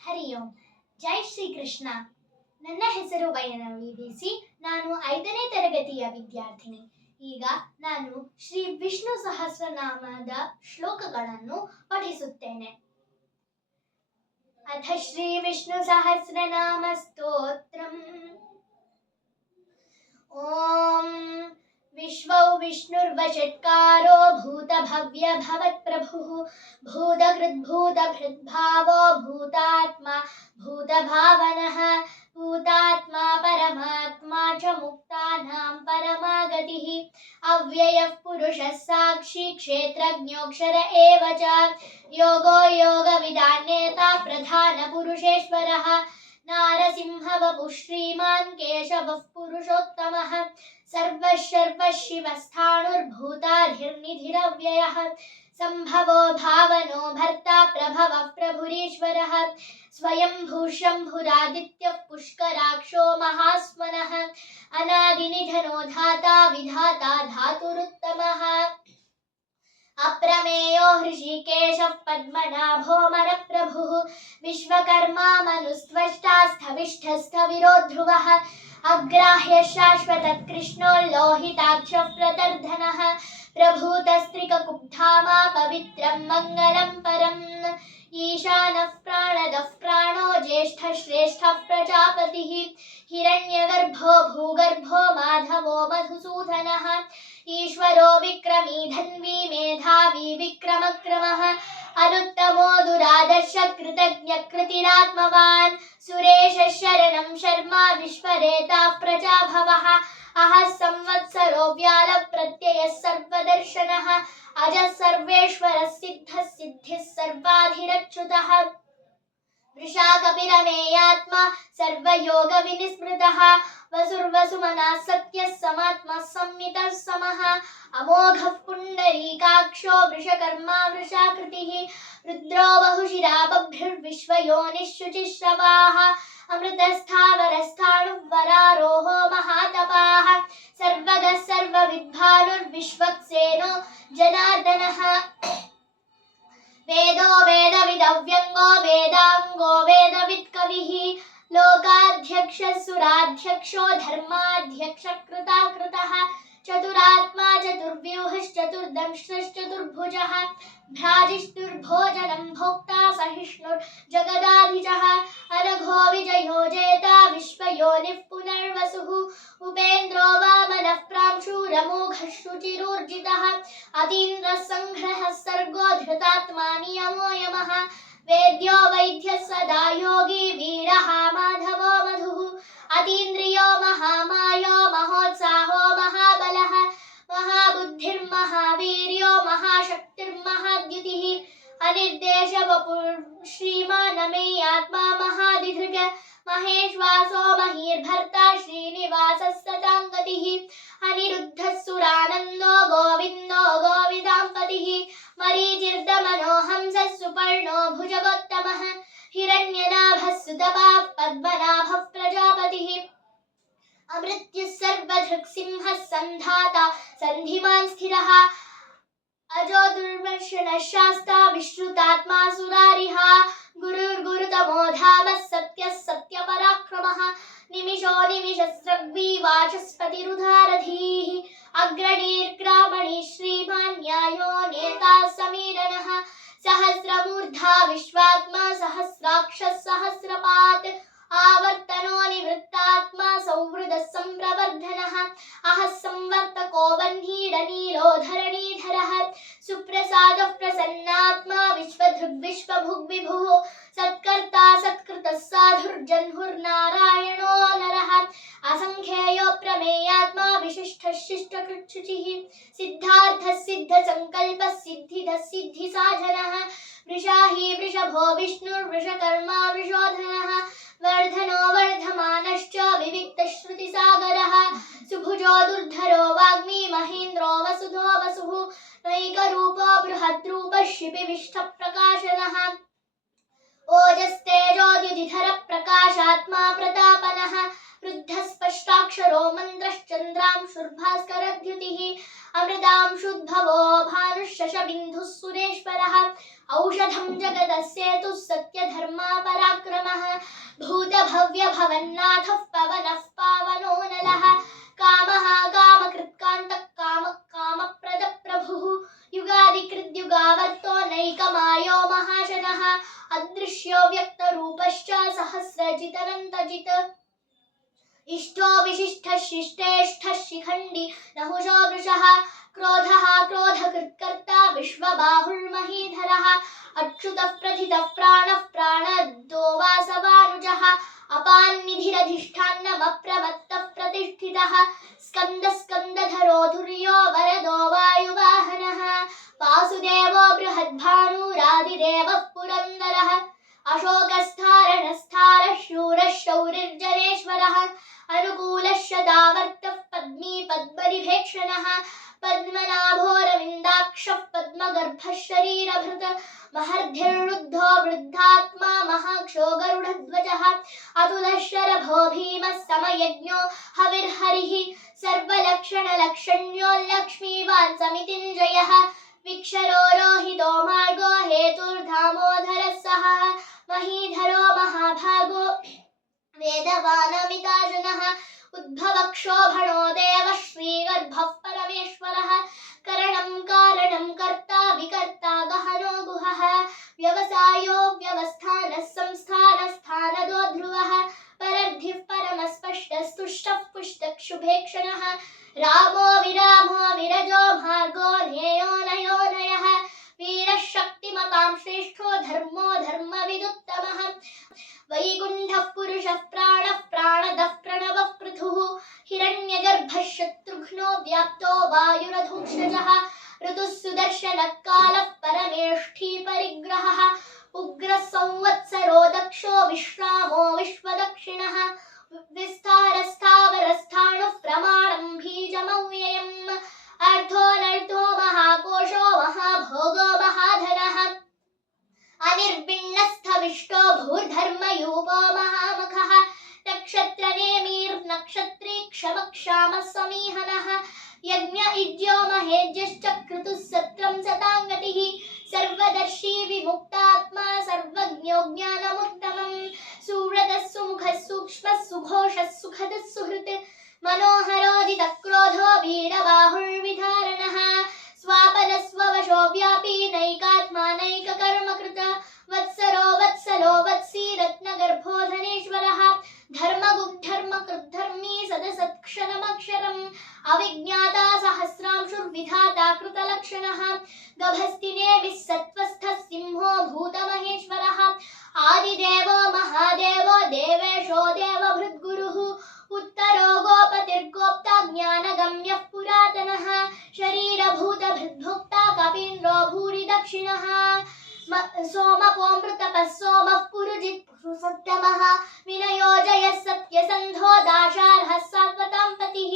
ಹರಿ ಓಂ. ಜೈ ಶ್ರೀ ಕೃಷ್ಣ. ನನ್ನ ಹೆಸರು ವೈನವಿ ಬಿಸಿ. ನಾನು 5ನೇ ತರಗತಿಯ ವಿದ್ಯಾರ್ಥಿನಿ. ಈಗ ನಾನು ಶ್ರೀ ವಿಷ್ಣು ಸಹಸ್ರನಾಮದ ಶ್ಲೋಕಗಳನ್ನು ಪಠಿಸುತ್ತೇನೆ. ಅಥ ಶ್ರೀ ವಿಷ್ಣು ಸಹಸ್ರನಾಮ ಸ್ತೋತ್ರಂ. ಓಂ ವಿಶ್ವೌ ವಿಷ್ಣುರ್ವಷಟ್ಕಾರೋ ಭೂತಭವ್ಯ ಭವತ್ಪ್ರಭುಃ ಭೂತಹೃದ್ಭೂತಭೃದ್ಭಾವೋ ಭೂತಾತ್ಮ ಭೂತಭಾವನಃ ಭೂತಾತ್ಮಾ ಪರಮಾತ್ಮಾ ಚ ಮುಕ್ತಾನಾಂ ಪರಮಾಗತಿಃ ಅವ್ಯಯಃ ಪುರುಷಃ ಸಾಕ್ಷಿ ಕ್ಷೇತ್ರಜ್ಞೋಕ್ಷರ ಏವ ಚ ಯೋಗೋ ಯೋಗವಿದಾನ್ನೇತಾ ಪ್ರಧಾನ ಪುರುಷೇಶ್ವರಃ ನಾರಸಿಂಹವಪುಃ ಶ್ರೀಮಾನ್ ಕೇಶವಃ ಪುರುಷೋತ್ತಮಃ ಸರ್ವಶರ್ವಃ ಶಿವಸ್ಥಾಣುರ್ಭೂತಾಧಿರ್ನಿಧಿರವ್ಯಯಃ ಸಂಭವೋ ಭಾವನೋ ಭರ್ತಾ ಪ್ರಭವಃ ಪ್ರಭುರೀಶ್ವರಃ ಸ್ವಯಂಭೂ ಶಂಭುರಾದಿತ್ಯಃ ಪುಷ್ಕರಾಕ್ಷೋ ಮಹಾಸ್ಮನಃ ಅನಾದಿನಿಧನೋ ಧಾತಾ ವಿಧಾತಾ ಧಾತುರುತ್ತಮಃ ಅಪ್ರಮೇಯೋ ಹೃಷಿಕೇಶಃ ಪದ್ಮನಾಭೋ ಮರಪ್ರಭುಃ ವಿಶ್ವಕರ್ಮಾ ಮನುಸ್ತ್ವಷ್ಟಾ ಸ್ಥವಿಷ್ಠಸ್ಥವಿರೋ ಧ್ರುವಃ ಅಗ್ರಾಹ್ಯ ಶಾಶ್ವತಃ ಕೃಷ್ಣೋ ಲೋಹಿತಾಕ್ಷಃ ಪ್ರತರ್ಧನಃ ಪ್ರಭೂತಸ್ತ್ರಿಕಕುಬ್ಧಾಮಾ ಪವಿತ್ರಂ ಮಂಗಲಂ ಪರಂ ಈಶಾನಃ ಪ್ರಾಣದಃ ಪ್ರಾಣೋ ಜ್ಯೇಷ್ಠಃ ಶ್ರೇಷ್ಠಃ ಪ್ರಜಾಪತಿಃ ಹಿರಣ್ಯಗರ್ಭೋ ಭೂಗರ್ಭೋ ಮಾಧವೋ ಮಧುಸೂದನಃ ಈಶ್ವರೋ ವಿಕ್ರಮೀ ಧನ್ವಿ ಮೇಧಾವಿ ವಿಕ್ರಮಕ್ರಮಃ ಅನುತ್ತಮೋ ದುರಾದರ್ಶ ಕೃತಜ್ಞ ಕೃತಿರಾತ್ಮವಾನ್ ಸುರೇಶ ಶರಣಂ ಶರ್ಮಾ ವಿಶ್ವರೇತಾ ಪ್ರಜಾಭವಃ ಅಹಃ ಸಂವತ್ಸರೋ ವ್ಯಾಲ ಪ್ರತ್ಯಯ ಸರ್ವದರ್ಶನಃ ಅಜ ಸರ್ವೇಶ್ವರ ಸಿದ್ಧ ಸಿದ್ಧಿ ಸರ್ವಾಧಿರಚ್ಯುತಃ ವೃಷಾಕಪಿರಮೇಯಾತ್ಮ ಸರ್ವಯೋಗ ವಿನಿಸ್ಮೃತಃ ವಸುರ್ವಸುಮನಃ ಸತ್ಯಃ ಸಮಾತ್ಮ ಸಂಮಿತಃ ಸಮಃ ಅಮೋಘಃ ಪುಂಡರೀಕಾಕ್ಷೋ ವೃಷಕರ್ಮಾ ವೃಷಾಕೃತಿಃ ರುದ್ರೋ ಬಹುಶಿರಾ ಬಭ್ರುರ್ವಿಶ್ವಯೋನಿಃ ಶುಚಿಶ್ರವಾಃ ಅಮೃತಸ್ಥಾವರಸ್ಥಾಣುವರಾರೋಹೋ ಮಹಾತಪಾಃ ಸರ್ವಗಃ ಸರ್ವವಿದ್ಭಾನುರ್ವಿಶ್ವಕ್ಸೇನೋ ಜನಾರ್ದನಃ ವೇದೋ ವೇದವಿದವ್ಯಂಗೋ ವೇದಾಂಗೋ ವೇದವಿತ್ಕವಿಃ ಲೋಕಾಧ್ಯಕ್ಷ ಸುರಾಧ್ಯಕ್ಷೋ ಧರ್ಮಾಧ್ಯಕ್ಷ ಕೃತಾಕೃತಃ ಚತುರಾತ್ಮಾ ಚತುರ್ವ್ಯೂಹಶ್ಚತುರ್ದಂಶ್ರಶ್ಚತುರ್ಭುಜಃ ಭ್ರಾಜಿಷ್ಠುರ್ಭೋಜನಂ ಭೋಕ್ತಾ ಸಹಿಷ್ಣುರ್ ಜಗದಾಧಿಜಃ ಅನಘೋ ವಿಜಯೋ ಜೇತಾ ವಿಶ್ವಯೋನಿಃ ಪುನರ್ವಸುಃ ಉಪೇಂದ್ರೋ ವಾಮನಃ ಪ್ರಾಂಶೂರಮೋಘಃ ಶುಚಿರೂರ್ಜಿತಃ ಅತೀಂದ್ರಃ ಸಂಘ್ರಃ ಸರ್ಗೋ ಧೃತಾತ್ಮಾ ನಿಯಮೋ ಯಮಃ ವೇದ್ಯೋ ವೈದ್ಯಃ ಸದಾ ಯೋಗಿ ವೀರಃ ಮಾಧವೋ ಮಧುಃ ಅತೀಂದ್ರಿಯೋ ಮಹಾಮಾಯೋ ಮಹೋತ್ಸಾಹೋ ಮಹಾಬಲಃ ಮಹಾಬುದ್ಧಿರ್ಮಹಾವೀರ್ಯೋ ಮಹಾಶಕ್ತಿರ್ಮಹಾದ್ಯುತಿಃ ಅನಿರ್ದೇಶ ವಪುರ್ ಶ್ರೀಮಾನಮೇಯಾತ್ಮಾ ಮಹಾದಿಧೃಗ ಮಹೇಶ್ವಾಸೋ ಮಹೀರ್ಭರ್ತಾ ಶ್ರೀನಿವಾಸಃ ಸತಾಂಗತಿಃ ಅನಿರುದ್ಧಃ ಸುರಾನಂದೋ ಗೋವಿಂದೋ ಗೋವಿದಾಂಪತಿಃ ಮರೀಚಿರ್ದಮನೋ ಹಂಸಃ ಸುಪರ್ಣೋ ಭುಜಗೋತ್ತಮಃ ಹಿರಣ್ಯನಾಭಃ ಸುತಪಾಃ ಪದ್ಮನಾಭಃ ಪ್ರಜಾಪತಿಃ ಅಮೃತ್ಯುಃ ಸರ್ವಧೃಕ್ ಸಿಂಹಃ ಸಂಧಾತಾ ಸಂಧಿಮಾನ್ ಸ್ಥಿರಃ ಅಜೋ ದುರ್ಮರ್ಶನಃ ಶಾಸ್ತಾ ವಿಶ್ರುತಾತ್ಮಾ ಸುರಾರಿಃ ಗುರುರ್ಗುರುತಮೋ ಧಾಮಃ ಸತ್ಯಃ ಸತ್ಯಪರಾಕ್ರಮಃ ನಿಮಿಷೋ ನಿಮಿಷಸ್ರಗ್ವಿ ವಾಚಸ್ಪತಿರುಧಾರಧೀಃ ಅಗ್ರಣೀರ್ಗ್ರಾಮಣಿ ಶ್ರೀಮಾನ್ ನ್ಯಾಯೋ ನೇತಾ ಸಮೀರನಃ ಸಹಸ್ರಮೂರ್ಧಾ ವಿಶ್ವಾತ್ಮಾ ಸಹಸ್ರಾಕ್ಷಃ ಸಹಸ್ರಪಾತ್ ಆವರ್ತನೋ ನಿವೃತ್ತಾತ್ಮ ಸೌಹೃದ ಸಂಪ್ರವರ್ಧನಃ ಅಹಃ ಸಂವರ್ತಕೋ ವಹ್ನೀಡ ನೀಲೋ ಧರಣೀಧರಃ ಸುಪ್ರಸಾದಃ ಪ್ರಸನ್ನಾತ್ಮ ವಿಶ್ವಧೃಗ್ ವಿಶ್ವಭುಗ್ ವಿಭುಃ ಸತ್ಕರ್ತಾ ಸತ್ಕೃತಃ ಸಾಧುರ್ಜನ್ಹುರ್ನಾರಾಯಣೋ ನರಃ ಅಸಂಖ್ಯೇಯೋ ಪ್ರಮೇಯಾತ್ಮ ವಿಶಿಷ್ಟಃ ಶಿಷ್ಟಕೃಚ್ಛುಚಿಃ ಸಿದ್ಧಾರ್ಥಃ ಸಿದ್ಧ ಸಂಕಲ್ಪಃ ಸಿದ್ಧಿದಃ ಸಿದ್ಧಿ ಸಾಧನಃ ವೃಷಾಹಿ ವೃಷಭೋ ವಿಷ್ಣುರ್ವೃಷಕರ್ಮಾ ವೃಷೋಧನಃ ವರ್ಧನೋ ವರ್ಧಮಾನಶ್ಚ ವಿವಿಕ್ತಶ್ರುತಿಸಾಗರಃ ಸುಭುಜೋ ದುರ್ಧರೋ ವಾಗ್ಮಿ ಮಹೇಂದ್ರೋ ವಸುಧೋ ವಸುಃ ನೈಕರೂಪೋ ಬೃಹದ್ರೂಪಃ ಶಿಪಿವಿಷ್ಠಪ್ರಕಾಶನಃ ಓಜಸ್ತೇಜೋದ್ಯುತಿಧರ ಪ್ರಕಾಶಾತ್ಮಾ ಪ್ರತಾಪನಃ ವೃದ್ಧಸ್ಪಷ್ಟಾಕ್ಷರೋ ಮಂತ್ರಶ್ಚಂದ್ರಾಂಶುರ್ಭಾಸ್ಕರದ್ಯುತಿಃ ಅಮೃತಾಂಶುದ್ಭವೋ ಭಾನುಃ ಶಶಬಿಂದುಃ ಸುರೇಶ್ವರಃ ಔಷಧಂ ಜಗದಸ್ಯೇತುಃ ಸತ್ಯಧರ್ಮಾ ಪರಾಕ್ರಮಃ भूतभव्यभवन्नाथः पवनः पावनो नलः कामः कामकृत्कान्तः कामप्रदप्रभुः युगादिकृद्युगावर्तो नैकमायो महाशनः अदृश्यो व्यक्तरूपश्च सहस्रजितनन्तजित् इष्टो विशिष्टः शिष्टेष्ठः शिखण्डी नहुषो वृषः क्रोधः क्रोधकृत्कर्ता विश्वबाहुर्महीधरः अच्युतः प्रथितः प्राणः प्राणदो वासवानुजः अपान्निधिरधिष्ठानमप्रमत्तः प्रतिष्ठितः स्कन्दः स्कन्दधरो धुर्यो वरदो वायुवाहनः वासुदेवो बृहद्भानुरादिदेवः पुरन्दरः अशोकस्थारणस्थारः शूरः शौरिर्जनेश्वरः अनुकूलः शतावर्तः पद्मी पद्मनिभेक्षणः पद्मनाभोरविन्दाक्षः पद्मगर्भः शरीरभृत् महर्धिर्रुद्धो वृद्धात्मा महाक्षो गरुडध्वजः अतुलः शरभो भीमः समयज्ञो हविर्हरिः सर्वलक्षणलक्षण्यो लक्ष्मीवान् समितिञ्जयः विक्षरो रोहितो मार्गो हेतुर्धामोदरः सः महीधरो महाभागो वेदवानमिताजनः उद्भवक्षोभणो देवः श्रीगर्भः परमेश्वरः करणं कारणं कर्ता विकर्ता गहनो गुहः व्यवसायो व्यवस्थानः संस्थानस्थानदो ध्रुवः परर्धिः परमस्पष्टस्तुष्टः पुष्टक्षुभेक्षणः रामो विरामो विरजो भार्गो नेयो नयो नयः वीरः शक्तिमतां श्रेष्ठो धर्मो धर्मविदुत्तमः वैकुण्ठः पुरुषः प्राणः प्राणदः प्रणवः पृथुः हिरण्यगर्भः शत्रुघ्नो व्याप्तो वायुरधूक्षजः ऋतुः सुदर्शनः कालः परमेष्ठी परिग्रहः उग्रः संवत्सरो दक्षो विश्रामो विश्वदक्षिणः विस्तारस्थावरस्थाणुः प्रमाणं बीजमव्ययम् अर्थोऽनर्थो महाकोशो महाभोगो महाधनः अनिर्विण्णस्थविष्टो भूर्धर्मयूपो महामुखः नक्षत्रनेमिर्नक्षत्री क्षमक्षामः समीहनः यज्ञ इज्यो महेज्यश्च क्रतुः सत्रं सताङ्गतिः सर्वदर्शी विमुक्तात्मा सर्वज्ञो ज्ञानमुत्तमम् सुव्रतः सुमुखः सूक्ष्मः सुघोषः सुखदः सुहृत् मनोहरोदितक्रोधो वीरबाहुर्विधारणः स्वापदस्ववशो व्यापी नैकात्मा नैककर्मकृत वत्सरो वत्सलो वत्सी रत्नगर्भो धनेश्वरः धर्मगुग्धर्मकृद्धर्मी सदसत्क्षरमक्षरम् अविज्ञाता सहस्रांशुर्विधाता कृतलक्षणः गभस्तिनेमिः सत्त्वस्थः सिंहो भूतमहेश्वरः आदिदेवो महादेवो देवेशो देवभृद्गुरुः उत्तरो गोपतिर्गोप्ता ज्ञानगम्यः पुरातनः शरीरभूतभृद्भोक्ता कपीन्द्रो भूरि दक्षिणः सोमपोऽमृतपः सोमः पुरुजित् सत्तमः विनयो जयः सत्यसन्धो दाशार्हः सात्वतां पतिः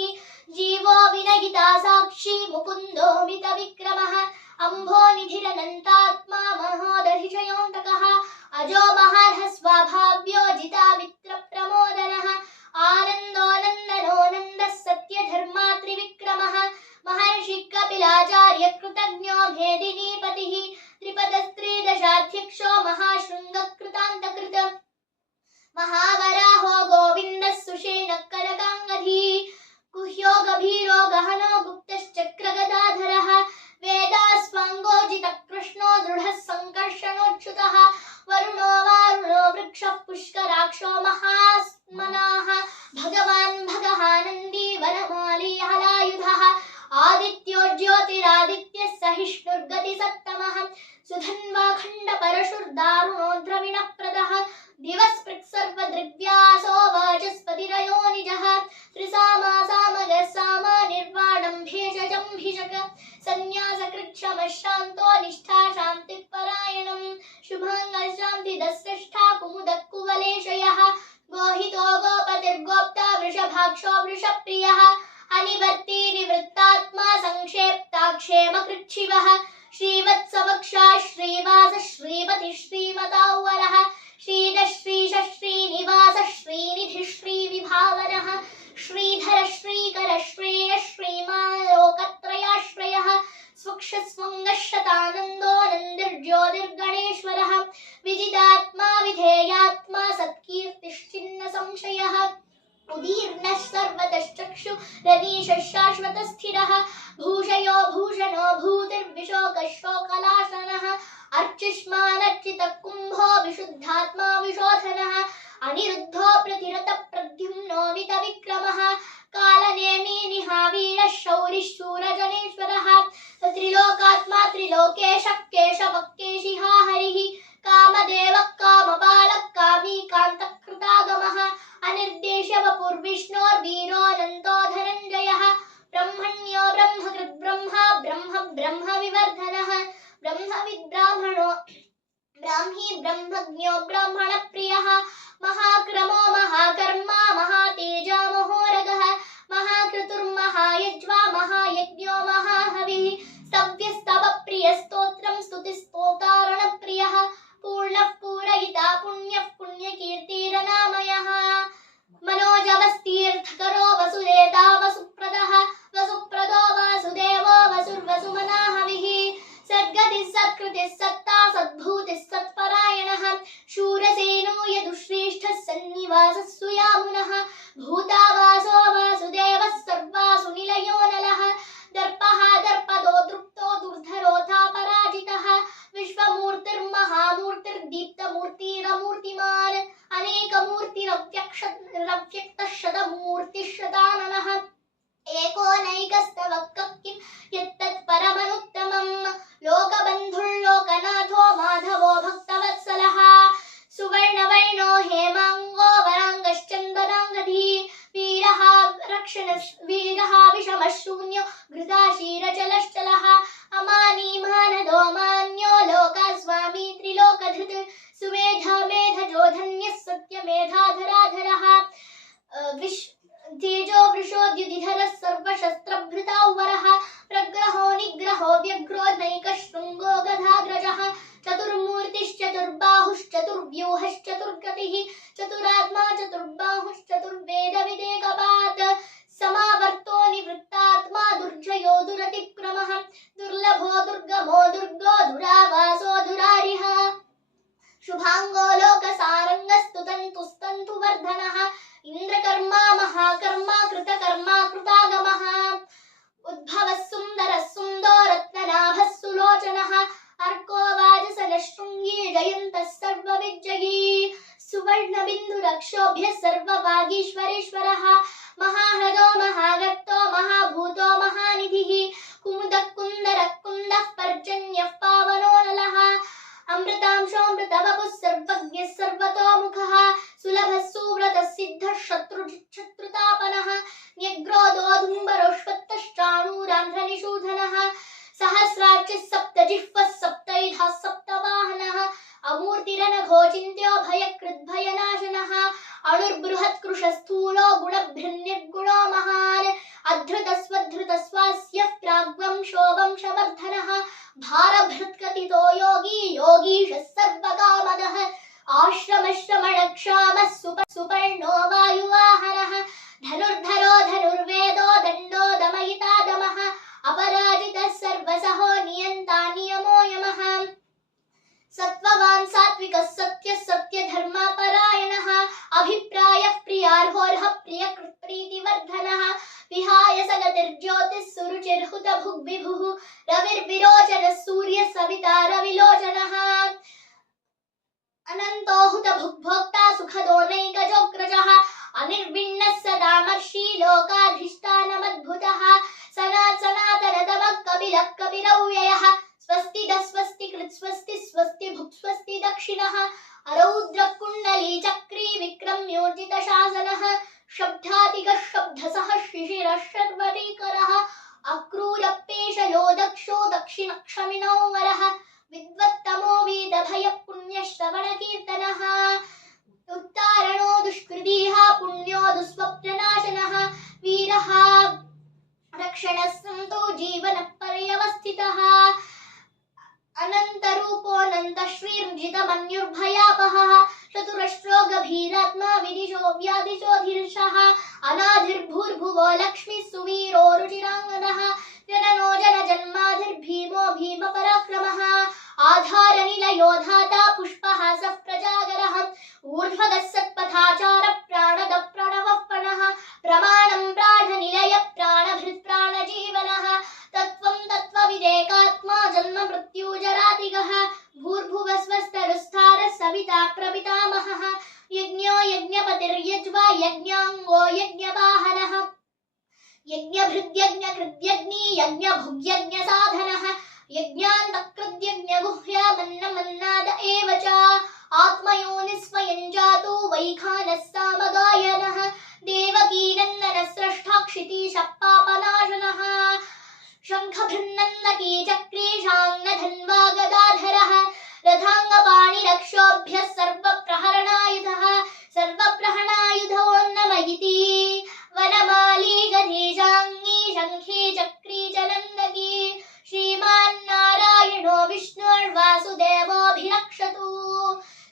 जीवो विनयिता साक्षी मुकुन्दो मितविक्रमः अम्भोनिधिरनन्तात्मा महोदधिशयोऽन्तकः अजो महार्हः स्वाभाव्यो जितामित्रप्रमोदनः आनन्दो नन्दनो नन्दः सत्यधर्मा त्रिविक्रमः महर्षि कपिलाचार्य कृतज्ञो मेदिनीपतिः त्रिपदस्त्रिदशाध्यक्षो महाशृङ्गकृतान्तकृत महावराहो गोविन्दः सुषेणः कनकाङ्गधी गुह्यो गभीरो गहनो गुप्तश्चक्रगदाधरः वेदास्वाङ्गोजितकृष्णो दृढः सङ्कर्षणोच्युतः वरुणो वारुणो वृक्षः पुष्कराक्षो महास्मनाः भगवान् भगहानन्दी वनमाली हलायुधः आदित्यो ज्योतिरादित्यः सहिष्णुर्गतिसत्तमः सुधन्वाखण्डपरशुर्दारुणो द्रविणप्रदः दिवस्पृक्सर्वदृग्व्यासो वाचस्पतिरयो निजः त्रिसामासामगः सामा निर्वाणं भेषजं भिषक सन्न्यासकृच्छमशान्तो निष्ठा शान्तिपरायणम् शुभाङ्गशान्तिदस्रष्टा कुमुदकुवलेशयः गोहितो गोपतिर्गोप्ता वृषभाक्षो वृषप्रियः अनिवर्ती निवृत्तात्मा संक्षेप्ताक्षेमकृच्छिवः श्रीवत्सवक्षा श्रीवास श्रीपति श्रीमतावरः श्रीधः श्रीश श्रीनिवास श्रीनिधि श्रीविभावनः श्रीधर श्रीकर श्रेय श्रीमालोकत्रयाश्रयः स्वक्षस्वङ्गशतानन्दो नन्दिर्ज्योतिर्गणेश्वरः विजितात्मा विधेयात्मा सत् चक्षु रवीशः शाश्वतस्थिरः भूषयो भूषणो भूतिर्विशोकशोकलाशनः अर्चिष्मानर्चितः कुम्भो विशुद्धात्मा विशोधनः अनिरुद्धो प्रतिरतः प्रद्युम्नो वितविक्रमः कालनेमी निहावीरः शौरिः शूरजनेश्वरः त्रिलोकात्मा त्रिलोकेशः केशवः केशिहा हरिः कामदेवः कामबालः कामी कान्तकृतागमः अनिर्देश्य वपुर्विष्णोर्वीरोऽनन्तो धनञ्जयः ब्रह्मण्यो ब्रह्मकृद्ब्रह्मा ब्रह्म ब्रह्मविवर्धनः ब्रह्मविद्ब्राह्मणो ब्राह्मी ब्रह्मज्ञो ब्राह्मणप्रियः महाक्रमो महाकर्मा महातेजा महोरगः महाक्रतुर्महायज्वा महायज्ञो महाहविः स्तव्यस्तवप्रियस्तोत्रं स्तुतिस्तोतारणप्रियः पूर्णः पूरयिता पुण्यः पुण्यकीर्तिरनामयः मनोजवस्तीर्थकरो वसुदेता वसुप्रदः वसुप्रदो वासुदेवो वसुर्वसुमनाहविः सद्गतिः सत्कृतिः सत्ता सद्भूतिः सत्परायणः शूरसेनो यदुश्रेष्ठः सन्निवासः सुयामुनः भूतावासो वासुदेवः सर्वासु निलयो नलः दर्पः दर्पदो दृप्तो दुर्धरोऽथा पराजितः विश्वमूर्तिर्महामूर्तिर्दीप्तमूर्तिरमूर्तिमान् अनेकमूर्तिरव्यक्तशतमूर्तिः एकोनैकस्तव किं यत्तत्परमनुत्तमम् लोकबन्धुर्लोकनाथो माधवो भक्तवत्सलः सुवर्णवर्णो हेमाङ्गो वराङ्गश्चन्दनाङ्गधी वीरः विषमः शून्यो घृताशीरचलश्चलः अमानी मानदो मान्यो लोकास्वामी त्रिलोकधृत् सुमेधा मेधजो धन्यः सत्यमेधाधराधरः तेजो वृषोद्युतिधरः सर्वशस्त्रभृतावरः प्रग्रहो निग्रहो व्यग्रो नैकशृङ्गो गदाग्रजः चतुर्बाहुश्चतुर्व्यूहश्चतुर्गतिः चतुरात्मा चतुर्बाहुश्चतुर्वेदविदेकपात् समावर्तो निवृत्तात्मा दुर्जयो दुरतिक्रमः दुर्लभो दुर्गमो दुर्गो दुरावासो दुरारिः शुभांगो लोकसारङ्गस्तुतन्तुस्तन्तु वर्धनः इंद्रकर्मा महाकर्मा कृतकर्मा कृतागमः उद्भवः सुन्दरः सुन्दो रत्ननाभः सुलोचनः अर्को वाजसनशृङ्गी जयन्तः सर्वविजयी सुवर्णबिन्दुरक्षोभ्यः सर्ववागीश्वरेश्वरः महाह्रदो महागर्तो महाभूतो महानिधिः कुमुदः कुन्दरः कुन्दः पर्जन्यः पावनो नलः अमृतांशोऽमृतवपुः सर्वज्ञः सर्वतोमुखः सुलभः सुव्रतः सिद्धः शत्रुतापनः न्यग्रोदोधुम्बरोष्वत्तश्चाणूरान्ध्रनिषूधनः सहस्रार्चिः सप्तजिह्वः सप्तैधः सप्तवाहनः अमूर्तिरनघोचिन्त्यो भयकृद्भयनाशनः अणुर्बृहत्कृशस्थूलो गुणभृन्निर्गुणो महान् अधृतस्वधृतस्वास्यः प्राग्वंशो वंशवर्धनः भारभृत्कथितो योगी योगीशः सर्वकामदः आश्रमश्रमणक्षामः सुपर्णो वायुवाहनः धनुर्धरो धनुर्वेदो दण्डो दमयिता दमः अपराजितः सर्वसहो नियन्ता नियमो यमः सत्त्ववान् सात्विकः सत्यः सत्यधर्मपरायणः अभिप्रायः प्रियार्होर्हः प्रियकृत्प्रीतिवर्धनः विहाय सगतिर्ज्योतिः सुरुचिर्हुतभुग्विभुः रविर्विरोचनः सूर्यः सविता रविलोचनः अनन्तो हुतभुग्भोक्ता सुखदो नैकजोग्रजः अनिर्विण्णः सदामर्षि लोकाधिष्ठानमद्भुतः सनातनतमः कपिलः कपिलव्ययः स्वस्तिदः स्वस्तिकृत् स्वस्ति स्वस्ति भुक् स्वस्ति दक्षिणः अरौद्रः कुण्डली चक्री विक्रम्योर्जितशासनः शब्दातिगः शब्दसः शिशिरः शर्वरीकरः अक्रूरपेशलो दक्षो दक्षिणक्षमिणो वरः विद्वत्तमो वेदभयः पुण्यश्रवणकीर्तनः उत्तारणो दुष्कृतिः पुण्यो दुःस्वप्ननाशनः वीरः रक्षणः सन्तो जीवनपर्यवस्थितः अनन्तरूपोऽनन्तश्रीर्जितमन्युर्भयापहः चतुरश्रो गभीरात्मा विदिशो व्याधिशोऽधीर्षः अनाधिर्भूर्भुवो लक्ष्मीः सुवीरो रुचिराङ्गदः जननो जनजन्माधिर्भीमो भीमपराक्रमः आधारनिलयो धाता पुष्पहासः प्रजागरः ऊर्ध्वगः सत्पथाचारः प्राणदः प्रणवः प्रणः प्रमाणं प्राणनिलय प्रपितामहः यज्ञो यज्ञपतिर्यज्वा यज्ञाङ्गो यज्ञवाहनः यज्ञभृद्यज्ञकृद्यग्नि यज्ञभुग्यज्ञसाधनः यज्ञान्तकृद्यज्ञगुह्यमन्नमन्नाद एव च आत्मयोनिस्वयं जातो वैखानः सामगायनः देवकीनन्दनः स्रष्टा क्षितीशः पापनाशनः शङ्खभृन्नन्दकी चक्रीशाङ्गधन्वा गदाधरः रथाङ्गपाणिरक्षोभ्यः सर्वप्रहरणायुधः सर्वप्रहरणायुधोन्नमयिति वनमाली गधीशाङ्गी शङ्खी चक्री च नन्दकी श्रीमान्नारायणो विष्णुर्वासुदेवोऽभिरक्षतु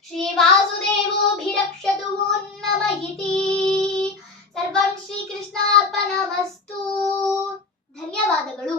श्रीवासुदेवोऽभिरक्षतु नमयिति सर्वं ಶ್ರೀಕೃಷ್ಣಾರ್ಪಣಮಸ್ತು ಧನ್ಯವಾದಗಳು।